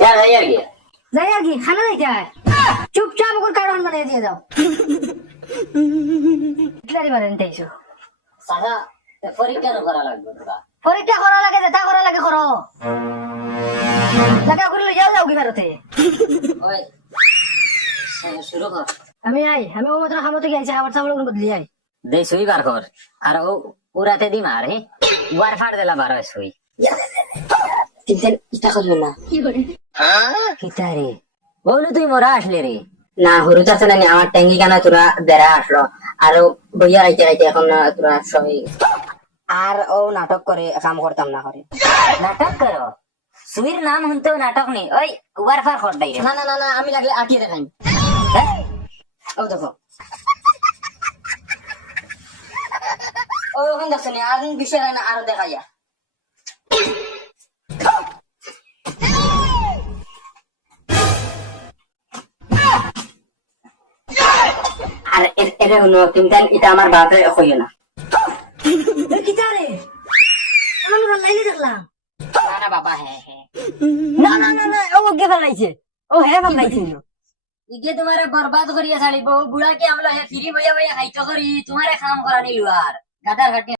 যাই আর কি খানা নাই খায় চুপচাপ ওর কারণ বানিয়ে দিয়ে যাও ইটলারি বারেন তাইছো সাদা পরীক্ষা করা লাগবে তোরা পরীক্ষা করা লাগে যেটা করা লাগে করো জায়গা করে যাও যাও কি ভারতে ওই শুরু কর আমি ও মাত্র খামতে গেছি আবার চাবল বদলি আই দে সুই বার কর আর ও পুরাতে দি মার হে ওয়ার ফাড় দেলা বার হয় সুই কিন্তু ইটা করবে না কিতারে বলু তুই মোরা আসলে রে না হরু চাচা নানি আমার ট্যাঙ্গি গানা তোরা বেড়া আসলো আর বইয়া রাইতে রাইতে এখন তোরা সবাই আর ও নাটক করে কাম করতাম না করে নাটক করো সুইর নাম শুনতেও নাটক নেই ওই ওয়ার ফাড় কর দাই রে না না না না আমি লাগলে আঁকিয়ে দেখাই ও দেখো ও ওখানে দেখছো নি আর বিষয় না আরো দেখা যায় আর এটা হলো কিন্তু এটা আমার বাপে হইল না কিতারে আমি লাইনে দেখলাম না না বাবা হ্যাঁ হ্যাঁ না না না না ও কে ফেলাইছে ও হ্যাঁ ফেলাইছে ইগে তোমারে বরবাদ করিয়া ছাড়িব বুড়া কি আমলো হে ফ্রি বইয়া বইয়া খাইতো করি তোমারে কাম করা নিলু আর গাদার ঘাটি